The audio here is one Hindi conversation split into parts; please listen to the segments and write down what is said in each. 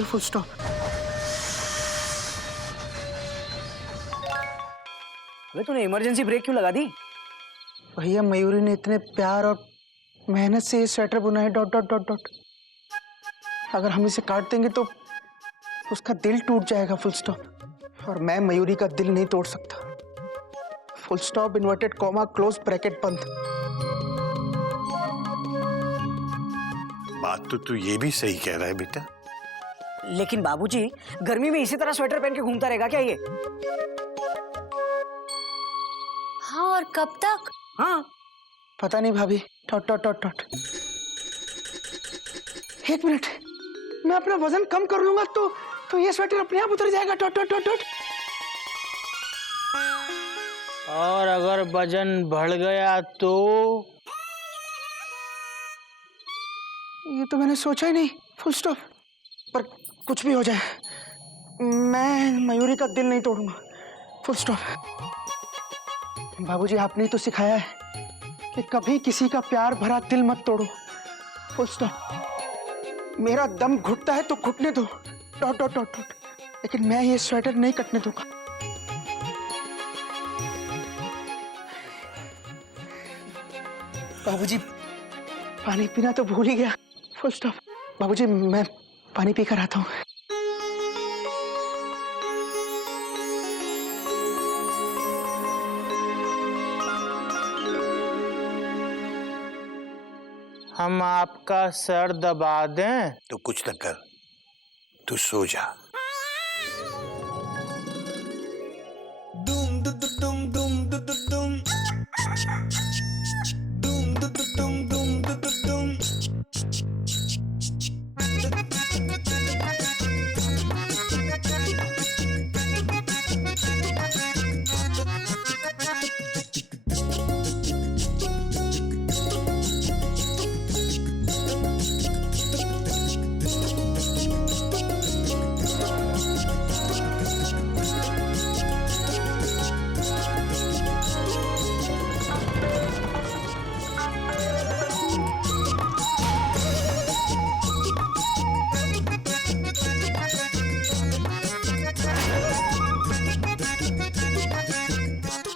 है, फुल स्टॉप। अबे तूने इमरजेंसी ब्रेक क्यों लगा दी? भैया मयूरी ने इतने प्यार और मेहनत से ये स्वेटर बुना है, डॉट डॉट डॉट डॉट। अगर हम इसे काट देंगे तो उसका दिल टूट जाएगा, फुल स्टॉप। और मैं मयूरी का दिल नहीं तोड़ सकता। Full stop, inverted comma, close bracket, बंद। बात तो तू ये भी सही कह रहा है बेटा। लेकिन बाबूजी, गर्मी में इसी तरह स्वेटर पहन के घूमता रहेगा क्या ये? हाँ, और कब तक? हाँ पता नहीं भाभी, डॉट डॉट डॉट डॉट। एक मिनट, मैं अपना वजन कम कर लूंगा तो ये स्वेटर अपने आप उतर जाएगा, डॉट डॉट डॉट डॉट। और अगर वजन बढ़ गया तो? ये तो मैंने सोचा ही नहीं, फुल स्टॉप। पर कुछ भी हो जाए, मैं मयूरी का दिल नहीं तोड़ूंगा, फुल स्टॉप। बाबूजी, आपने ही तो सिखाया है कि कभी किसी का प्यार भरा दिल मत तोड़ो, फुल स्टॉप। मेरा दम घुटता है तो घुटने दो, डॉट डॉट डॉट डॉट। लेकिन मैं ये स्वेटर नहीं कटने दूंगा। बाबूजी, पानी पीना तो भूल ही गया, फुल स्टॉप। बाबूजी, मैं पानी पी कर आता हूँ। हम आपका सर दबा दें? तो कुछ न कर, तू सो जा।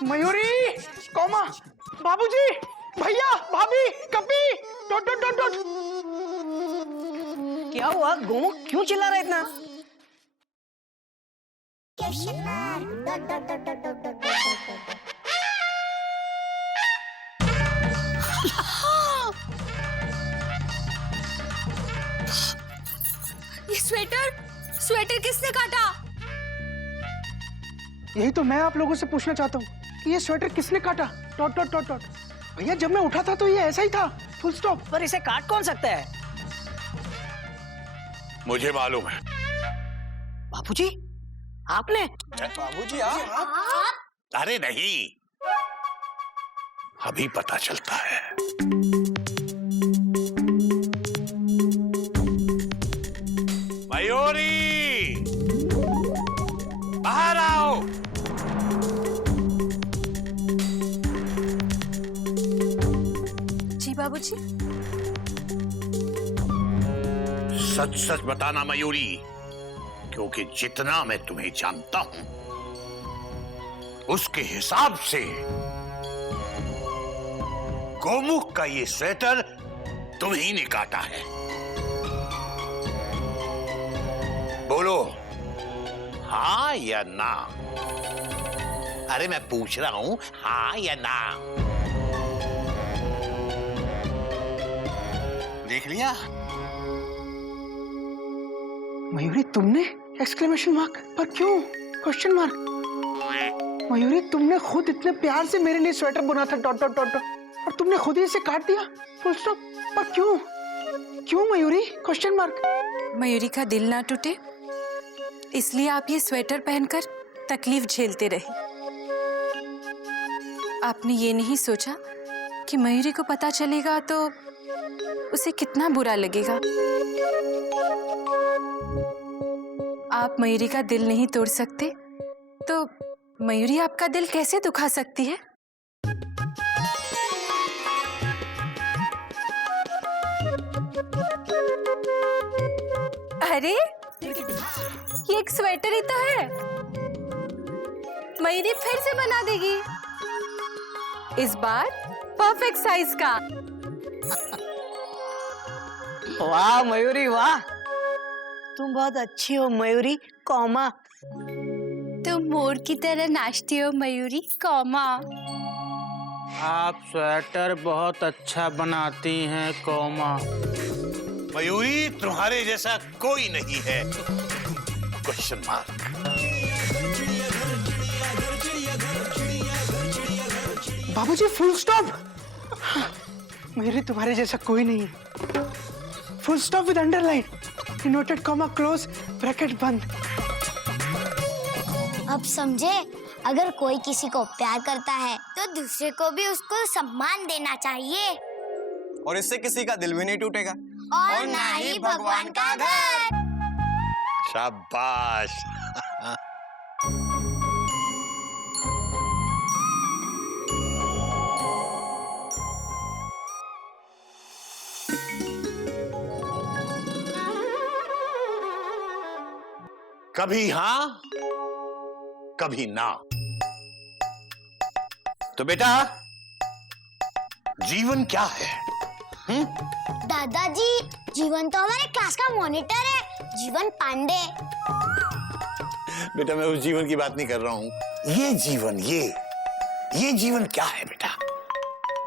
मयूरी, कॉमा, बाबूजी, भैया, भाभी, कपी, डॉट डॉट डॉट डॉट। क्या हुआ? गोमू क्यों चिल्ला रहा है इतना? ये स्वेटर किसने काटा? यही तो मैं आप लोगों से पूछना चाहता हूँ कि ये स्वेटर किसने काटा, डॉट डॉट डॉट डॉट। भैया, जब मैं उठा था तो ये ऐसा ही था, फुल स्टॉप। पर इसे काट कौन सकता है? मुझे मालूम है। बाबूजी, आपने? बाबूजी, आप? अरे नहीं, अभी पता चलता है। मयूरी, बाहर आओ। जी बाबूजी। सच सच बताना मयूरी, क्योंकि जितना मैं तुम्हें जानता हूं उसके हिसाब से गोमुख का ये स्वेटर तुम ही ने काटा है। बोलो हाँ या ना? अरे मैं पूछ रहा हूं, हाँ या ना? देख लिया? मयूरी, तुमने? Exclamation mark. पर क्यों? Question mark. मयूरी, तुमने खुद इतने प्यार से मेरे लिए स्वेटर बुना था, डॉट डॉट डॉट डॉट, और तुमने खुद ही इसे काट दिया, फुल स्टॉप। पर क्यों? क्यों मयूरी? Question mark. मयूरी का दिल ना टूटे इसलिए आप ये स्वेटर पहनकर तकलीफ झेलते रहे। आपने ये नहीं सोचा कि मयूरी को पता चलेगा तो उसे कितना बुरा लगेगा। आप मयूरी का दिल नहीं तोड़ सकते तो मयूरी आपका दिल कैसे दुखा सकती है? अरे ये एक स्वेटर ही तो है। मयूरी फिर से बना देगी, इस बार परफेक्ट साइज का। वाह मयूरी वाह, तुम बहुत अच्छी हो मयूरी कौमा। तुम मोर की तरह नाचती हो मयूरी कौमा। आप स्वेटर बहुत अच्छा बनाती हैं कौमा। मयूरी तुम्हारे जैसा कोई नहीं है। Question mark. बाबूजी फुल स्टॉप। मेरे तुम्हारे जैसा कोई नहीं है। Full stop with underline, inverted comma, close bracket बंद। अब समझे, अगर कोई किसी को प्यार करता है तो दूसरे को भी उसको सम्मान देना चाहिए, और इससे किसी का दिल भी नहीं टूटेगा, और ना ही भगवान का घर। शाबाश। कभी हाँ कभी ना। तो बेटा जीवन क्या है? दादाजी, जीवन तो हमारे क्लास का मॉनिटर है, जीवन पांडे। बेटा मैं उस जीवन की बात नहीं कर रहा हूं। ये जीवन, ये जीवन क्या है बेटा?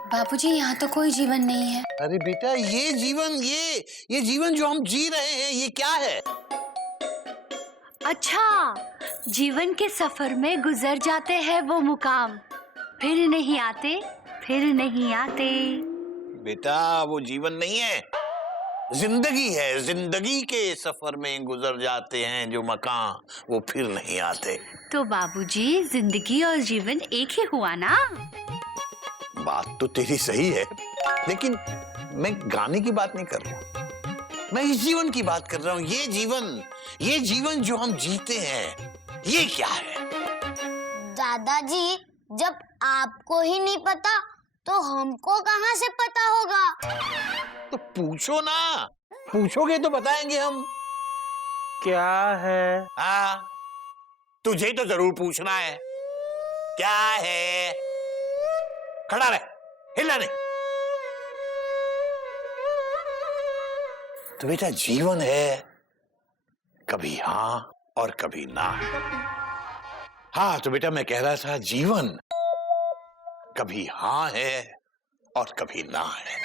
बाबूजी यहाँ तो कोई जीवन नहीं है। अरे बेटा ये जीवन, ये जीवन जो हम जी रहे हैं, ये क्या है? अच्छा, जीवन के सफर में गुजर जाते हैं वो मुकाम, फिर नहीं आते, फिर नहीं आते। बेटा वो जीवन नहीं है, जिंदगी है। जिंदगी के सफर में गुजर जाते हैं जो मकाम, वो फिर नहीं आते। तो बाबूजी जिंदगी और जीवन एक ही हुआ ना? बात तो तेरी सही है, लेकिन मैं गाने की बात नहीं कर रहा हूँ, मैं इस जीवन की बात कर रहा हूँ। ये जीवन जो हम जीते हैं, ये क्या है? दादाजी, जब आपको ही नहीं पता तो हमको कहाँ से पता होगा? तो पूछो ना, पूछोगे तो बताएंगे हम। क्या है? हाँ तुझे तो जरूर पूछना है, क्या है? खड़ा रहे, हिलना नहीं। तो बेटा जीवन है कभी हाँ और कभी ना। हाँ तो बेटा मैं कह रहा था जीवन कभी हाँ है और कभी ना है।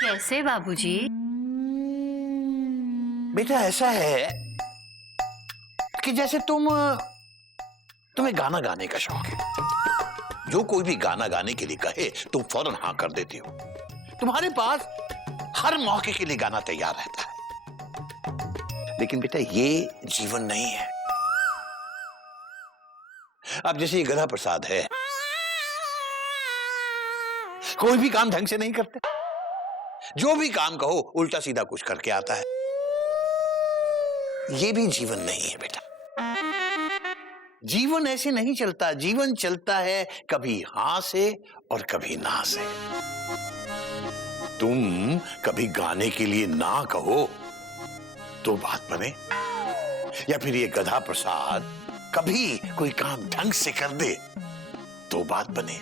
कैसे बाबूजी? बेटा ऐसा है कि जैसे तुम्हें गाना गाने का शौक है, जो कोई भी गाना गाने के लिए कहे तुम फौरन हाँ कर देती हो। तुम्हारे पास हर मौके के लिए गाना तैयार रहता है। लेकिन बेटा ये जीवन नहीं है। अब जैसे ये गधा प्रसाद है, कोई भी काम ढंग से नहीं करते, जो भी काम कहो उल्टा सीधा कुछ करके आता है। ये भी जीवन नहीं है बेटा। जीवन ऐसे नहीं चलता। जीवन चलता है कभी हाँ से और कभी ना से। तुम कभी गाने के लिए ना कहो तो बात बने, या फिर ये गधा प्रसाद कभी कोई काम ढंग से कर दे तो बात बने।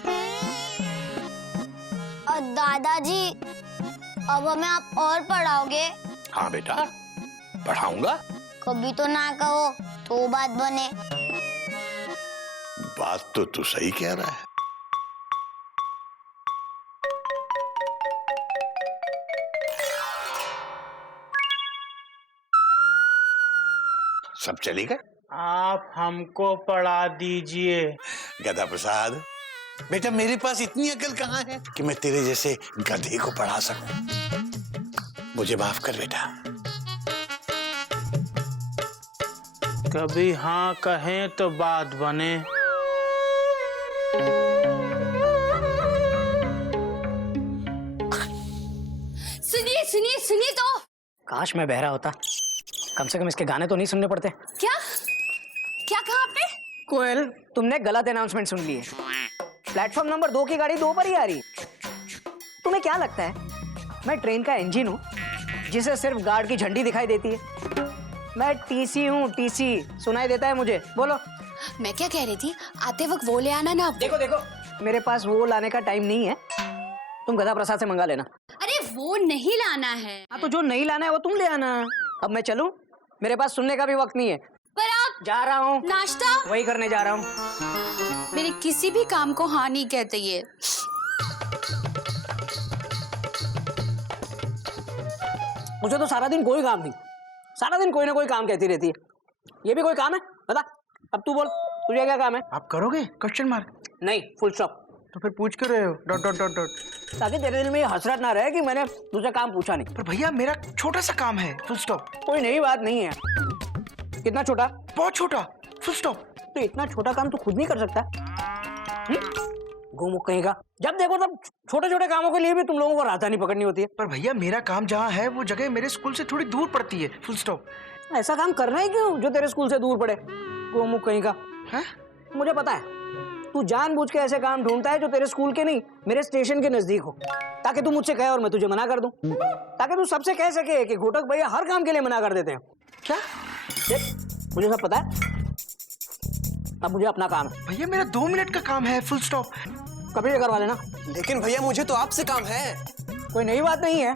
और दादाजी, अब हमें आप और पढ़ाओगे? हाँ बेटा पढ़ाऊंगा। कभी तो ना कहो तो बात बने। बात तो तू सही कह रहा है। सब चलेगा। आप हमको पढ़ा दीजिए। गधा प्रसाद, बेटा मेरे पास इतनी अकल कहाँ है कि मैं तेरे जैसे गधे को पढ़ा सकूं। मुझे माफ कर बेटा। कभी हाँ कहें तो बात बने। सुनिए सुनिए सुनिए तो। काश मैं बहरा होता, कम से कम इसके गाने तो नहीं सुनने पड़ते। क्या क्या कहा आपने? कोयल, तुमने गलत अनाउंसमेंट सुन ली है। प्लेटफॉर्म नंबर 2 की गाड़ी 2 पर ही आ रही। तुम्हें क्या लगता है मैं ट्रेन का इंजन हूँ जिसे सिर्फ गार्ड की झंडी दिखाई देती है? मैं टीसी हूँ, टीसी। सुनाई देता है मुझे, बोलो। मैं क्या कह रही थी, आते वक्त वो ले आना ना। देखो देखो, मेरे पास वो लाने का टाइम नहीं है, तुम गधा प्रसाद से मंगा लेना। अरे वो नहीं लाना है। हाँ तो जो नहीं लाना है वो तुम ले आना। अब मैं चलूं? मेरे पास सुनने का भी वक्त नहीं है। पर आप जा रहा हूँ, नाश्ता। वही करने जा रहा हूँ। मेरे किसी भी काम को हाँ नहीं कहते ये। मुझे तो सारा दिन कोई काम नहीं, सारा दिन कोई ना कोई काम कहती रहती है। ये भी कोई काम है? बता, अब तू बोल, तुझे क्या काम है? आप करोगे? Question mark. नहीं, फुल स्टॉप। तो फिर पूछ क्यों रहे हो? Dot dot dot dot. ताकि तेरे दिल में ये हसरत ना रहे कि मैंने तुझे काम पूछा नहीं। पर भैया मेरा छोटा सा काम है, फुल स्टॉप। कोई नई बात नहीं है। कितना छोटा? बहुत छोटा, फुल स्टॉप। तो इतना छोटा काम तू खुद नहीं कर सकता? गोमुख कहीं का। जब देखो तब छोटे छोटे कामों के लिए भी तुम लोगों को राजधानी पकड़नी होती है। पर भैया मेरा काम जहाँ है वो जगह मेरे स्कूल से थोड़ी दूर पड़ती है, फुल स्टॉप। ऐसा काम करना ही क्यों जो तेरे स्कूल से दूर पड़े? गोमुख कहीं का। है? मुझे पता है, तू जानबूझ के ऐसे काम ढूंढता है जो तेरे स्कूल के नहीं, मेरे स्टेशन के नजदीक हो, ताकि तू मुझसे कहे और मैं तुझे मना कर दूं, ताकि तू सबसे कह सके कि घोटक भैया हर काम के लिए मना कर देते हैं। क्या? देख, मुझे सब पता है। अब मुझे अपना काम है। भैया मेरा 2 मिनट का काम है, फुल स्टॉप। कभी भी करवा लेना। लेकिन भैया मुझे तो आपसे काम है। कोई नई बात नहीं है,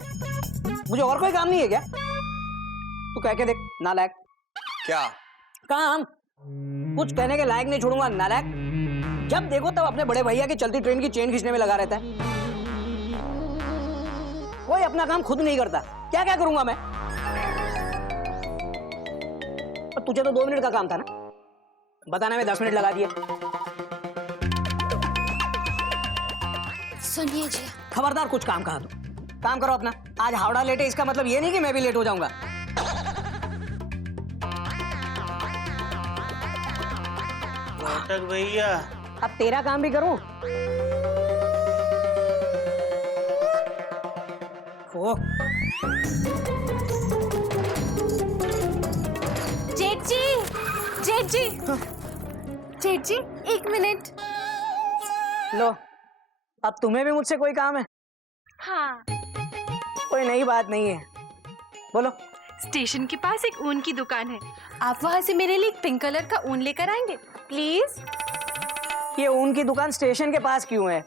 मुझे और कोई काम नहीं है क्या? तू कह के देख, नालायक। क्या? काम कुछ कहने के लायक नहीं छोड़ूंगा, नालायक। जब देखो तब अपने बड़े भैया की चलती ट्रेन की चेन खींचने में लगा रहता है। कोई अपना काम खुद नहीं करता, क्या क्या करूंगा मैं? और तुझे तो 2 मिनट का काम था ना, बताने में 10 मिनट लगा दिए। सुनिए जी, खबरदार कुछ काम कहा तू। काम करो अपना। आज हावड़ा लेटे इसका मतलब ये नहीं कि मैं भी लेट हो जाऊंगा। घोटक भैया, अब तेरा काम भी करूं? ओ, जेठ जी, जेठ जी, जेठ जी, 1 मिनट। लो, अब तुम्हें भी मुझसे कोई काम है? हाँ, कोई नई बात नहीं है, बोलो। स्टेशन के पास एक ऊन की दुकान है, आप वहाँ से मेरे लिए एक पिंक कलर का ऊन लेकर आएंगे प्लीज? ये ऊन की दुकान स्टेशन के पास क्यों है?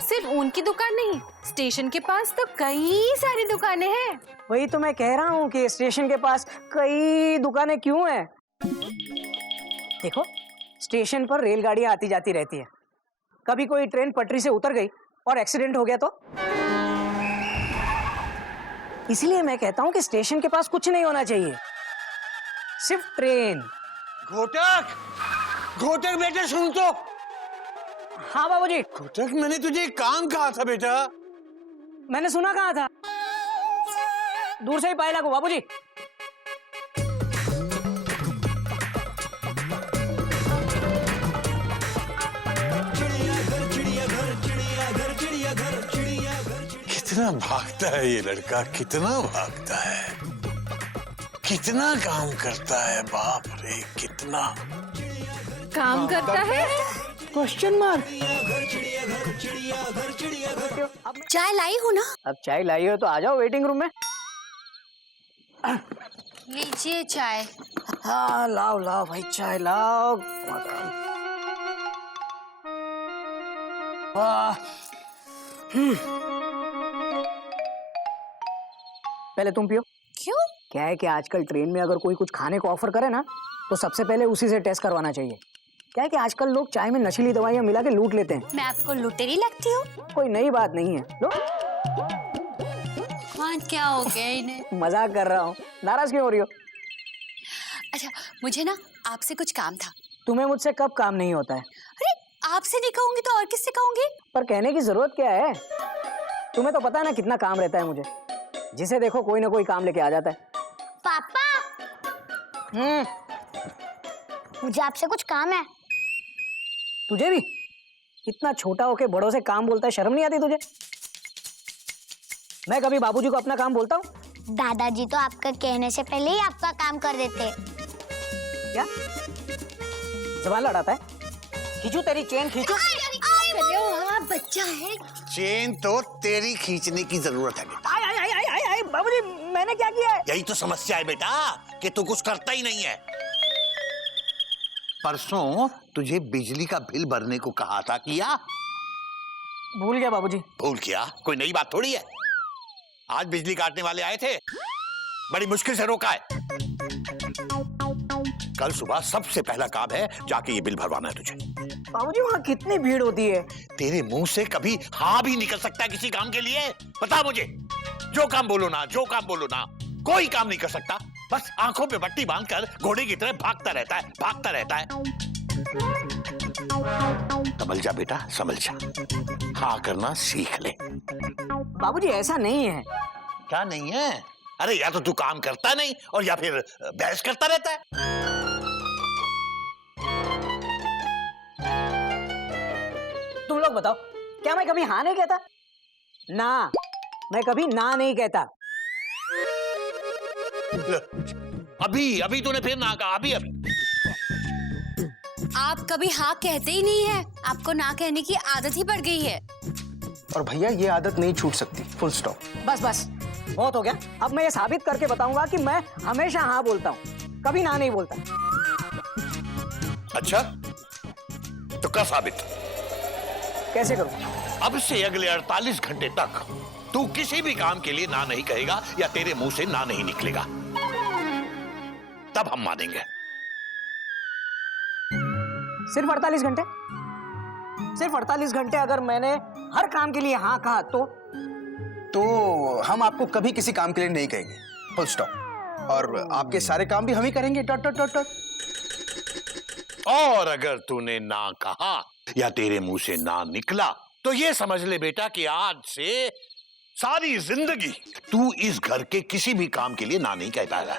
सिर्फ ऊन की दुकान नहीं, स्टेशन के पास तो कई सारी दुकानें हैं। वही तो मैं कह रहा हूँ कि स्टेशन के पास कई दुकानें क्यों हैं? देखो, स्टेशन पर रेलगाड़ियां आती जाती रहती है। कभी कोई ट्रेन पटरी से उतर गई और एक्सीडेंट हो गया तो? इसलिए मैं कहता हूँ कि स्टेशन के पास कुछ नहीं होना चाहिए, सिर्फ ट्रेन। घोटक, घोटक बेटा सुन तो। हाँ बाबूजी। घोटक, मैंने तुझे एक काम कहा था बेटा। मैंने सुना कहा था, दूर से ही पाए लागू बाबूजी। कितना भागता है ये लड़का, कितना भागता है, कितना काम करता है, बाप रे कितना काम करता है? Question mark. चाय लाई हूँ ना? अब चाय लाई हो तो आ जाओ वेटिंग रूम में। लीजिए चाय। हाँ लाओ लाओ भाई, चाय लाओ। वाह, पहले तुम पियो। क्यों? क्या है कि आजकल ट्रेन में अगर कोई कुछ खाने को ऑफर करे ना, तो सबसे पहले उसी से टेस्ट करवाना चाहिए। क्या है कि आजकल लोग चाय में नशीली दवाइयां मिला के लूट लेते हैं। मैं आपको लुटेरी लगती हूँ? कोई नई बात नहीं है। लो, हाँ, क्या हो गया इन्हें? मजाक कर रहा हूँ, नाराज क्यों हो रही हो? अच्छा, मुझे ना आपसे कुछ काम था। तुम्हें मुझसे कब काम नहीं होता है? अरे, आपसे नहीं कहूंगी तो और किससे कहूंगी? पर कहने की जरूरत क्या है? तुम्हें तो पता है ना कितना काम रहता है मुझे, जिसे देखो कोई ना कोई काम लेके आ जाता है। पापा, मुझे आपसे कुछ काम है। तुझे भी? इतना छोटा होके बड़ों से काम बोलता है, शर्म नहीं आती तुझे? मैं कभी बाबूजी को अपना काम बोलता हूँ? दादाजी तो आपका कहने से पहले ही आपका काम कर देते। क्या जबान लड़ाता है? खींचू तेरी चेन, खींचू। बच्चा है। चेन तो तेरी खींचने की जरूरत है बेटा। बाबूजी, मैंने क्या किया है? यही तो समस्या है बेटा कि तू कुछ करता ही नहीं है। परसों तुझे बिजली का बिल भरने को कहा था, किया? भूल गया बाबूजी। भूल किया? कोई नई बात थोड़ी है। आज बिजली काटने वाले आए थे, बड़ी मुश्किल से रोका है। कल सुबह सबसे पहला काम है जाके ये बिल भरवाना है तुझे। बाबूजी वहाँ कितनी भीड़ होती है। तेरे मुंह से कभी हाँ भी निकल सकता है किसी काम के लिए? बता मुझे। जो काम बोलो ना, जो काम बोलो ना, कोई काम नहीं कर सकता। बस आंखों पे पट्टी बांधकर घोड़े की तरह भागता रहता है, भागता रहता है। संभल जा बेटा, संभल जा। हाँ करना सीख ले। बाबूजी ऐसा नहीं है। क्या नहीं है? अरे या तो तू काम करता नहीं और या फिर बहस करता रहता है। तुम लोग बताओ, क्या मैं कभी हाँ नहीं कहता? ना, मैं कभी ना नहीं कहता। अभी तूने फिर ना कहा, अभी। आप कभी हाँ कहते ही नहीं है, आपको ना कहने की आदत ही पड़ गई है। और भैया ये आदत नहीं छूट सकती, फुल स्टॉप। बस बस बहुत हो गया। अब मैं ये साबित करके बताऊंगा कि मैं हमेशा हाँ बोलता हूँ, कभी ना नहीं बोलता। अच्छा तो कर साबित। कैसे करूँ? अब से अगले 48 घंटे तक तू किसी भी काम के लिए ना नहीं कहेगा या तेरे मुंह से ना नहीं निकलेगा, तब हम मानेंगे। सिर्फ 48 घंटे? सिर्फ 48 घंटे अगर मैंने हर काम के लिए हाँ कहा तो हम आपको कभी किसी काम के लिए नहीं कहेंगे, फुल स्टॉप। और आपके सारे काम भी हम ही करेंगे, डॉट डॉट डॉट डॉट। और अगर तूने ना कहा या तेरे मुंह से ना निकला तो ये समझ ले बेटा कि आज से सारी जिंदगी तू इस घर के किसी भी काम के लिए ना नहीं कह पाएगा।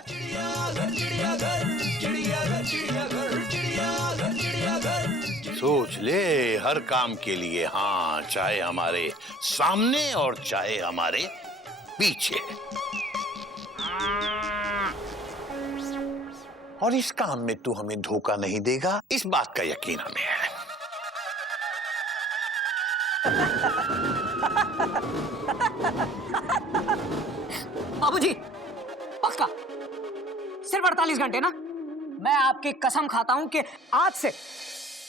सोच ले, हर काम के लिए हाँ, चाहे हमारे सामने और चाहे हमारे पीछे। और इस काम में तू हमें धोखा नहीं देगा, इस बात का यकीन हमें है। बाबूजी पक्का सिर्फ 48 घंटे ना? मैं आपकी कसम खाता हूं कि आज से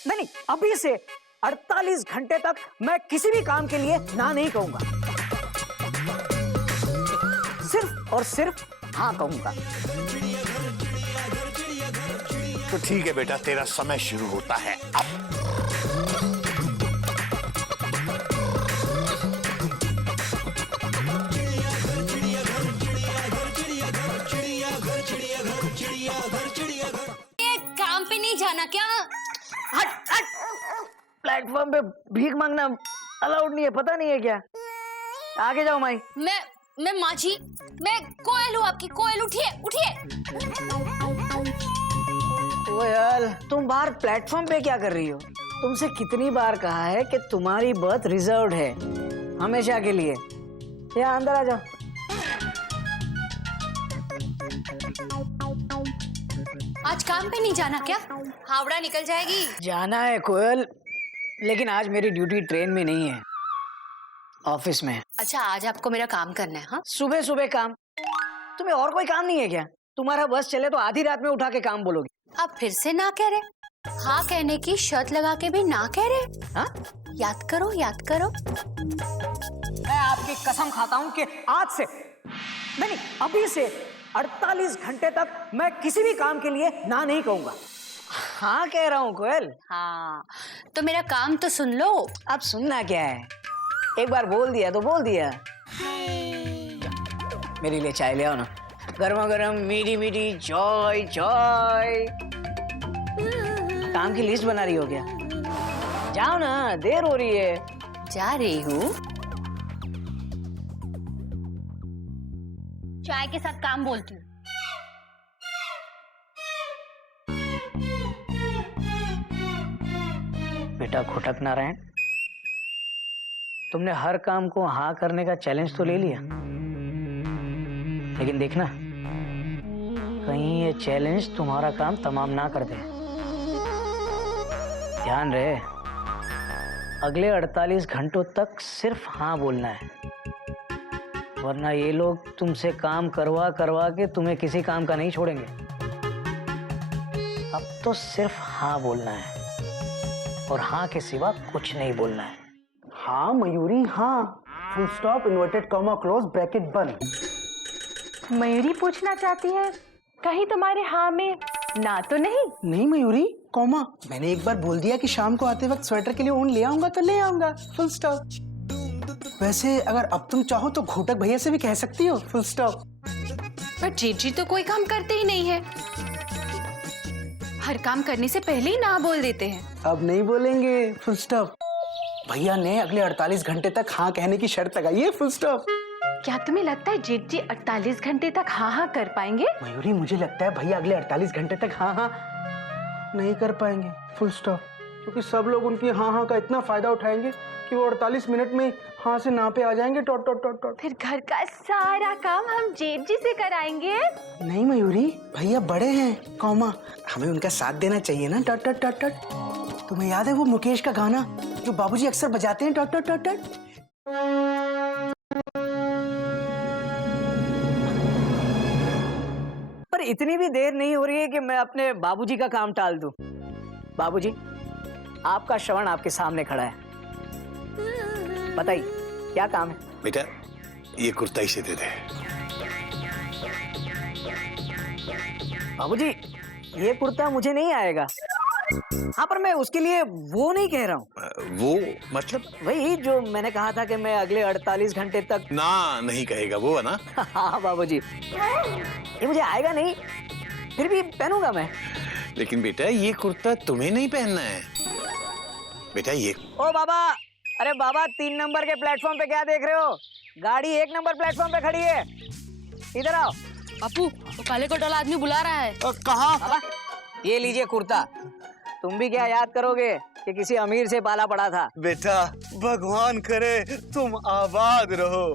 नहीं, अभी से 48 घंटे तक मैं किसी भी काम के लिए ना नहीं कहूंगा, सिर्फ और सिर्फ हाँ कहूंगा। तो ठीक है बेटा, तेरा समय शुरू होता है अब। काम पे नहीं जाना क्या? हट हट, प्लेटफॉर्म पे भीख मांगना अलाउड नहीं है, पता नहीं है क्या? आगे जाओ माई। मैं माँ जी, मैं कोयल हूँ आपकी, कोयल। उठिए उठिए। कोयल, तुम बाहर प्लेटफॉर्म पे क्या कर रही हो? तुमसे कितनी बार कहा है कि तुम्हारी बर्थ रिजर्व्ड है हमेशा के लिए। यहाँ अंदर आ जाओ। आज काम पे नहीं जाना क्या? हावड़ा निकल जाएगी। जाना है कोयल, लेकिन आज मेरी ड्यूटी ट्रेन में नहीं है, ऑफिस में है। अच्छा, आज आपको मेरा काम करना है? हाँ, सुबह सुबह काम? तुम्हें और कोई काम नहीं है क्या? तुम्हारा बस चले तो आधी रात में उठा के काम बोलोगे। आप फिर से ना कह रहे? हाँ कहने की शर्त लगा के भी ना कह रहे? हाँ? याद करो, याद करो। मैं आपकी कसम खाता हूँ कि आज से नहीं, अभी से 48 घंटे तक मैं किसी भी काम के लिए ना नहीं कहूंगा। हाँ कह रहा हूँ कोयल। हाँ, तो मेरा काम तो सुन लो। अब सुनना क्या है? एक बार बोल दिया तो बोल दिया। मेरे लिए चाय ले आओ ना, गर्मा गर्म मीठी मीठी चाय। चाय काम की लिस्ट बना रही हो क्या? जाओ ना, देर हो रही है। जा रही हूँ। चाय के साथ काम बोलती हूँ। बेटा खुटक नारायण, तुमने हर काम को हाँ करने का चैलेंज तो ले लिया, लेकिन देखना कहीं ये चैलेंज तुम्हारा काम तमाम ना कर दे। ध्यान रहे, अगले 48 घंटों तक सिर्फ हाँ बोलना है, वरना ये लोग तुमसे काम करवा करवा के तुम्हें किसी काम का नहीं छोड़ेंगे। अब तो सिर्फ हाँ बोलना है और हाँ के सिवा कुछ नहीं बोलना है। हाँ मयूरी हाँ, full stop, inverted comma, close bracket बंद। मयूरी पूछना चाहती है कहीं तुम्हारे हाँ में ना तो नहीं? नहीं मयूरी, कॉमा, मैंने एक बार बोल दिया कि शाम को आते वक्त स्वेटर के लिए ऊन ले आऊंगा तो ले आऊंगा, फुल स्टॉप। वैसे अगर अब तुम चाहो तो घोटक भैया से भी कह सकती हो, फुल स्टॉप। पर जेठी तो कोई काम करते ही नहीं है, हर काम करने से पहले ही ना बोल देते हैं। अब नहीं बोलेंगे, फुल स्टॉप। भैया ने अगले 48 घंटे तक हाँ कहने की शर्त लगाई है, फुल स्टॉप। क्या तुम्हें लगता है जेठ जी 48 घंटे तक हाँ हाँ कर पाएंगे? मयूरी मुझे लगता है भैया अगले 48 घंटे तक हाँ हाँ नहीं कर पाएंगे, फुल स्टॉप। क्योंकि सब लोग उनकी हाँ हाँ का इतना फायदा उठाएंगे कि वो 48 मिनट में हाँ से ना पे आ जाएंगे, डॉट डॉट डॉट डॉट। फिर घर का सारा काम हम जेठ जी से कराएंगे। नहीं मयूरी, भैया बड़े हैं, कॉमा, हमें उनका साथ देना चाहिए ना, डॉट डॉट डॉट डॉट। तुम्हें याद है वो मुकेश का गाना जो बाबूजी अक्सर बजाते हैं, डॉट डॉट डॉट डॉट? पर इतनी भी देर नहीं हो रही है कि मैं अपने बाबूजी का काम टाल दूं। बाबूजी, आपका श्रवण आपके सामने खड़ा है, बताइए क्या काम है? बेटा ये कुर्ता इसे दे दे। बाबूजी, ये कुर्ता मुझे नहीं आएगा। हाँ, पर मैं उसके लिए वो नहीं कह रहा हूँ। वो मतलब? वही जो मैंने कहा था कि मैं अगले 48 घंटे तक ना नहीं कहेगा वो है ना? हाँ बाबूजी, ये मुझे आएगा नहीं, फिर भी पहनूंगा मैं। लेकिन बेटा ये कुर्ता तुम्हें नहीं पहनना है बेटा। ये ओ बाबा, अरे बाबा 3 नंबर के प्लेटफॉर्म पे क्या देख रहे हो? गाड़ी 1 नंबर प्लेटफॉर्म पे खड़ी है, इधर आओ। बापू, वो काले कोट वाला आदमी बुला रहा है। कहाँ? बाबा ये लीजिए कुर्ता। तुम भी क्या याद करोगे कि किसी अमीर से पाला पड़ा था? बेटा भगवान करे तुम आबाद रहो,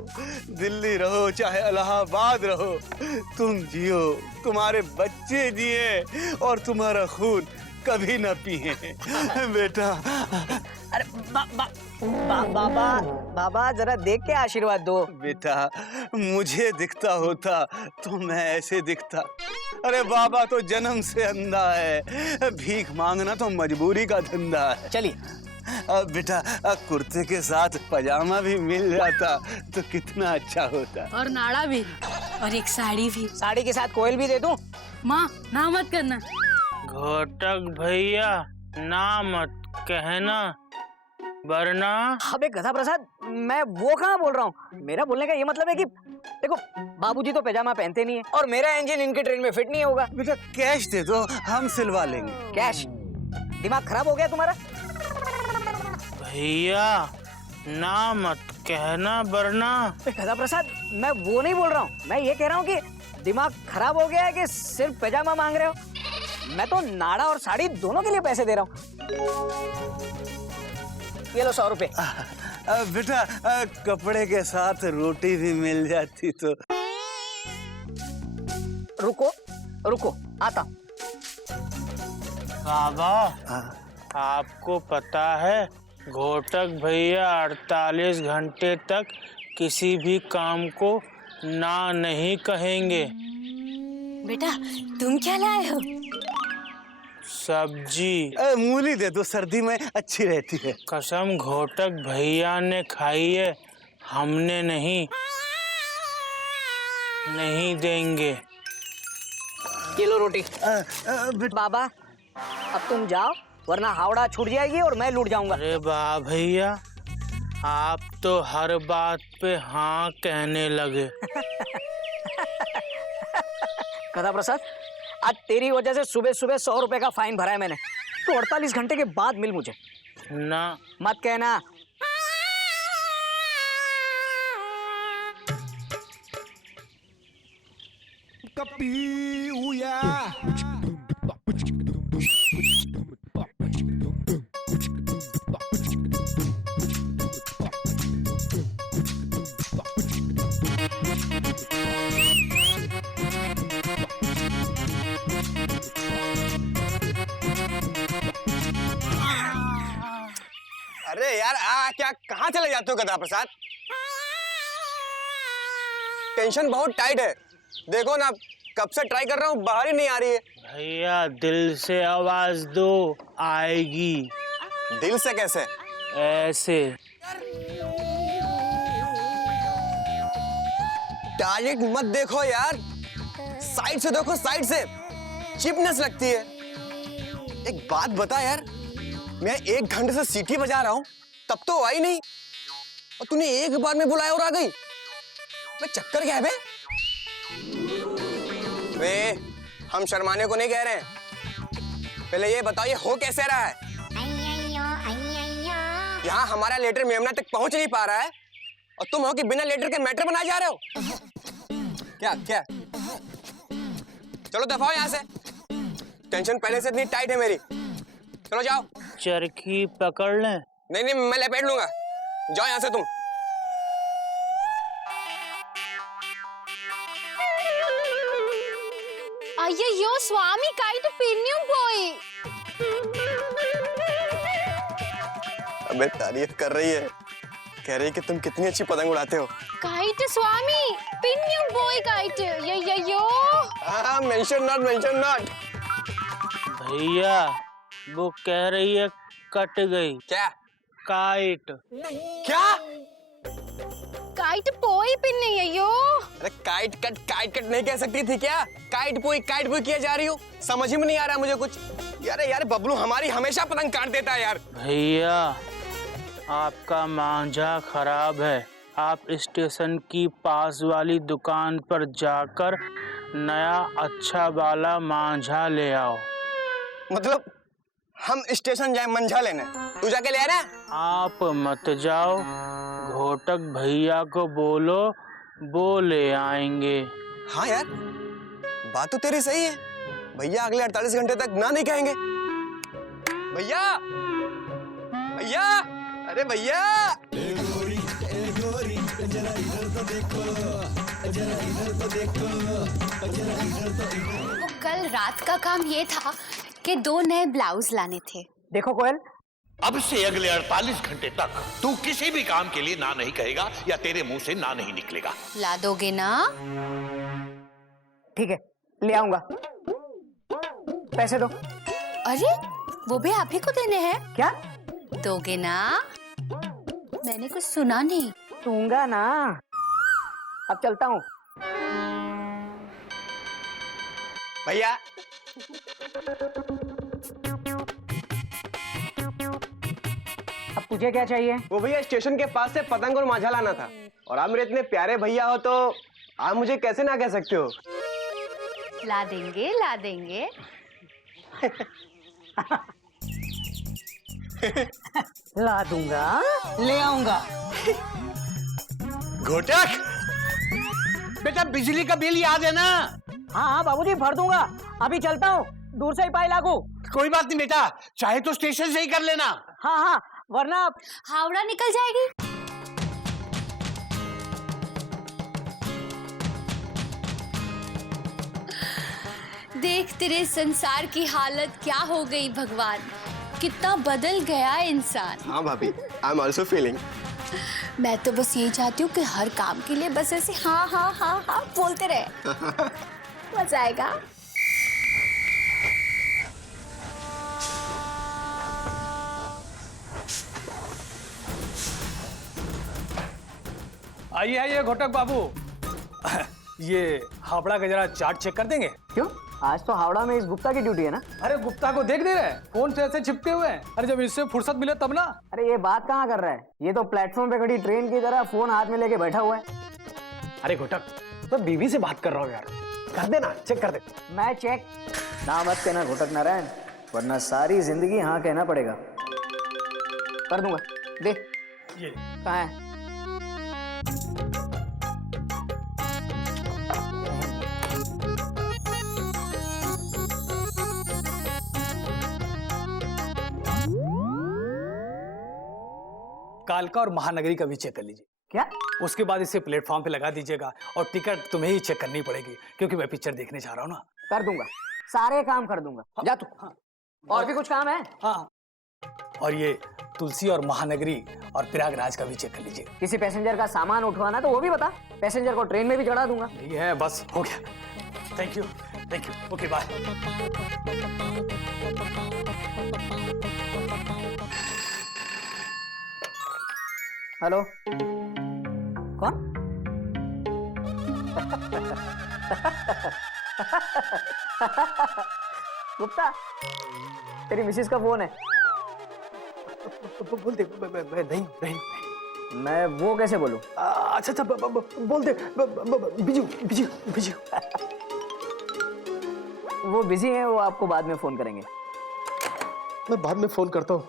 दिल्ली रहो चाहे इलाहाबाद रहो, तुम जियो, तुम्हारे बच्चे जिए और तुम्हारा खून कभी न पिए बेटा। अरे बाबा बाबा जरा देख के आशीर्वाद दो। बेटा मुझे दिखता होता तो मैं ऐसे दिखता। अरे बाबा तो जन्म से अंधा है, भीख मांगना तो मजबूरी का धंधा है। चलिए बेटा कुर्ते के साथ पजामा भी मिल जाता तो कितना अच्छा होता। और नाड़ा भी, और एक साड़ी भी। साड़ी के साथ कोयल भी दे दूं? माँ ना मत करना। घोटक भैया ना मत कहना वरना। अबे गधा प्रसाद, मैं वो कहाँ बोल रहा हूँ। मेरा बोलने का ये मतलब है कि देखो बाबूजी तो पैजामा पहनते नहीं है और मेरा इंजन इनके ट्रेन में फिट नहीं होगा। बेटा कैश दे दो, हम सिलवा लेंगे। कैश? दिमाग खराब हो गया तुम्हारा? भैया ना मत कहना वरना। गधा प्रसाद, मैं वो नहीं बोल रहा हूँ, मैं ये कह रहा हूँ कि दिमाग खराब हो गया है कि सिर्फ पैजामा मांग रहे हो? मैं तो नाड़ा और साड़ी दोनों के लिए पैसे दे रहा हूँ। ये लो 100 रुपए। बेटा कपड़े के साथ रोटी भी मिल जाती तो। रुको रुको, आता हूँ। बाबा आपको पता है घोटक भैया 48 घंटे तक किसी भी काम को ना नहीं कहेंगे। बेटा तुम क्या लाए हो? सब्जी। मूली दे दो, सर्दी में अच्छी रहती है। कसम घोटक भैया ने खाई है, हमने नहीं। नहीं देंगे। ये लो रोटी। बाबा अब तुम जाओ वरना हावड़ा छूट जाएगी और मैं लूट जाऊंगा। अरे वाह भैया, आप तो हर बात पे हाँ कहने लगे। गधा प्रसाद, आज तेरी वजह से सुबह सुबह 100 रुपए का फाइन भरा है मैंने, तो 48 घंटे के बाद मिल मुझे। ना मत कहना। अरे यार क्या कहाँ चले जाते हो गधा प्रसाद? टेंशन बहुत टाइट है। देखो ना, कब से ट्राई कर रहा हूँ, बाहर ही नहीं आ रही है। भैया दिल से आवाज दो, आएगी। दिल से कैसे? ऐसे। डायरेक्ट मत देखो यार, साइड से देखो, साइड से। चिपनेस लगती है। एक बात बता यार, मैं 1 घंटे से सीटी बजा रहा हूँ, तब तो आई नहीं, और तूने एक बार में बुलाया और आ गई। मैं चक्कर क्या है बे? हम शर्माने को नहीं कह रहे हैं। पहले ये बताओ, ये हो कैसे रहा है? यहाँ हमारा लेटर मेमना तक पहुंच नहीं पा रहा है, और तुम हो कि बिना लेटर के मैटर बनाए जा रहे हो। क्या क्या? चलो दफा हो यहाँ से। टेंशन पहले से इतनी टाइट है मेरी। चलो जाओ। चरखी पकड़ लें? नहीं नहीं, मैं लपेट लूंगा। जाओ यहाँ से तुम। అయ్యయ్యో స్వామి కైట్ పిన్యం పోయి अबे तारीफ कर रही है, कह रही है कि तुम कितनी अच्छी पतंग उड़ाते हो। కైట్ స్వామి పిన్యం పోయి కైట్ అయ్యయ్యో हाँ, मेंशन नॉट। भैया वो कह रही है कट गई। क्या? काइट। क्या? కైట్ పోయి పిన్ని అయ్యో अरे काइट कट नहीं कह सकती थी क्या? काइट पुई किया जा रही हो, समझ ही में नहीं आ रहा मुझे कुछ। यार बबलू हमारी हमेशा पतंग काट देता है यार। भैया आपका मांझा खराब है, आप स्टेशन की पास वाली दुकान पर जाकर नया अच्छा वाला मांझा ले आओ। मतलब हम स्टेशन जाए मंझा लेने, तू जाके ले आ रहा है? आप मत जाओ, घोटक भैया को बोलो, वो ले आएंगे। हाँ यार, बात तो तेरी सही है। भैया अगले 48 घंटे तक ना नहीं कहेंगे। भैया भैया, अरे भैया। वो कल रात का काम ये था कि 2 नए ब्लाउज लाने थे। देखो कोयल, अब से अगले 48 घंटे तक तू किसी भी काम के लिए ना नहीं कहेगा या तेरे मुंह से ना नहीं निकलेगा। ला दोगे ना? ठीक है, ले आऊंगा। पैसे दो। अरे वो भी आप ही को देने हैं? क्या? दोगे ना? मैंने कुछ सुना नहीं। दूंगा ना। अब चलता हूँ। भैया अब तुझे क्या चाहिए? वो भैया स्टेशन के पास से पतंग और मांझा लाना था, और आप मेरे इतने प्यारे भैया हो तो आप मुझे कैसे ना कह सकते हो। ला देंगे, ला देंगे। ला दूंगा, ले आऊंगा। घोटक, बेटा बिजली का बिल याद है ना? हाँ बाबूजी, भर दूंगा। अभी चलता हूँ, दूर से ही पाई लागू। कोई बात नहीं बेटा, चाहे तो स्टेशन से ही कर लेना। हाँ, वरना हावड़ा निकल जाएगी। देख तेरे संसार की हालत क्या हो गई भगवान, कितना बदल गया इंसान। हाँ भाभी, आई एम ऑल्सो फीलिंग। मैं तो बस यही चाहती हूँ कि हर काम के लिए बस ऐसे हाँ हाँ हाँ हाँ बोलते रहे। मजा आएगा। आइए आइए घोटक बाबू, ये हावड़ा का जरा चार्ट चेक कर देंगे? क्यों? आज तो हावड़ा में इस गुप्ता की ड्यूटी है ना। अरे गुप्ता को देख नहीं रहे, फोन से ऐसे चिपके हुए हैं। अरे जब इससे फुर्सत मिले तब ना। अरे ये बात कहाँ कर रहा है, ये तो प्लेटफॉर्म पे खड़ी ट्रेन की तरह फोन हाथ में लेके बैठा हुआ है। अरे घोटक, तो बीवी से बात कर रहा हूँ यार, कर देना, चेक कर दे। मैं चेक ना मत कहना घोटक नारायण, वरना सारी जिंदगी हाँ कहना पड़ेगा। कर दूंगा, दे। ये कहाँ है? कालका और महानगरी का भी चेक कर लीजिए। क्या? उसके बाद इसे प्लेटफॉर्म पे लगा दीजिएगा, और टिकट तुम्हें ही चेक करनी पड़ेगी क्योंकि मैं पिक्चर देखने जा रहा हूँ ना। कर दूंगा, सारे काम कर दूंगा। जा तू। हाँ। और भी कुछ काम है? हाँ, और ये तुलसी और महानगरी और प्रयागराज का भी चेक कर लीजिए। किसी पैसेंजर का सामान उठवाना तो वो भी बता, पैसेंजर को ट्रेन में भी चढ़ा दूंगा। नहीं है, बस हो गया। Thank you, okay bye. Hello, कौन? गुप्ता, तेरी मिसेस का फोन है। बोल दे। नहीं। मैं वो कैसे बोलूं? अच्छा बोल दे। बिजू। वो बिजी हैं, वो आपको बाद में फोन करेंगे। मैं बाद में फोन करता हूँ।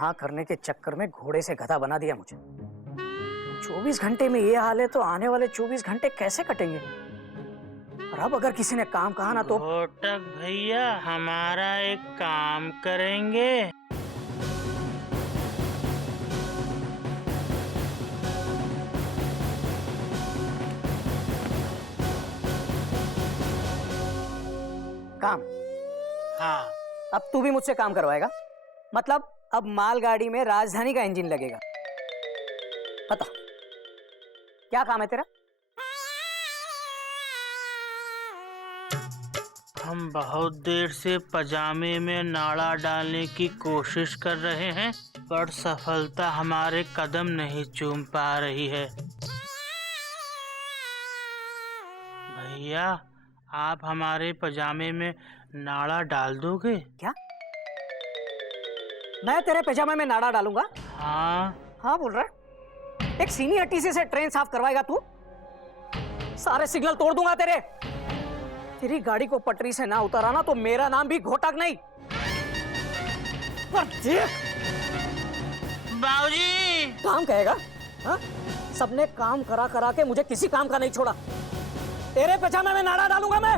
हाँ करने के चक्कर में घोड़े से गधा बना दिया मुझे। 24 घंटे में ये हाल है तो आने वाले 24 घंटे कैसे कटेंगे? और अब अगर किसी ने काम कहा ना तो। घोटक भैया, हमारा एक काम करेंगे? काम? हाँ। अब तू भी मुझसे काम करवाएगा? मतलब अब मालगाड़ी में राजधानी का इंजन लगेगा। बता क्या काम है तेरा? हम बहुत देर से पजामे में नाड़ा डालने की कोशिश कर रहे हैं, पर सफलता हमारे कदम नहीं चूम पा रही है। भैया, आप हमारे पजामे में नाड़ा डाल दोगे? क्या? मैं तेरे पैजामे में नाड़ा डालूंगा? हाँ बोल रहा है। एक सीनियर टीसी से ट्रेन साफ करवाएगा तू? सारे सिग्नल तोड़ दूंगा तेरे। तेरी गाड़ी को पटरी से ना उतारा ना तो मेरा नाम भी घोटक नहीं। बाबूजी! काम कहेगा? हाँ? सबने काम करा करा के मुझे किसी काम का नहीं छोड़ा। तेरे पैजामे में नाड़ा डालूंगा मैं।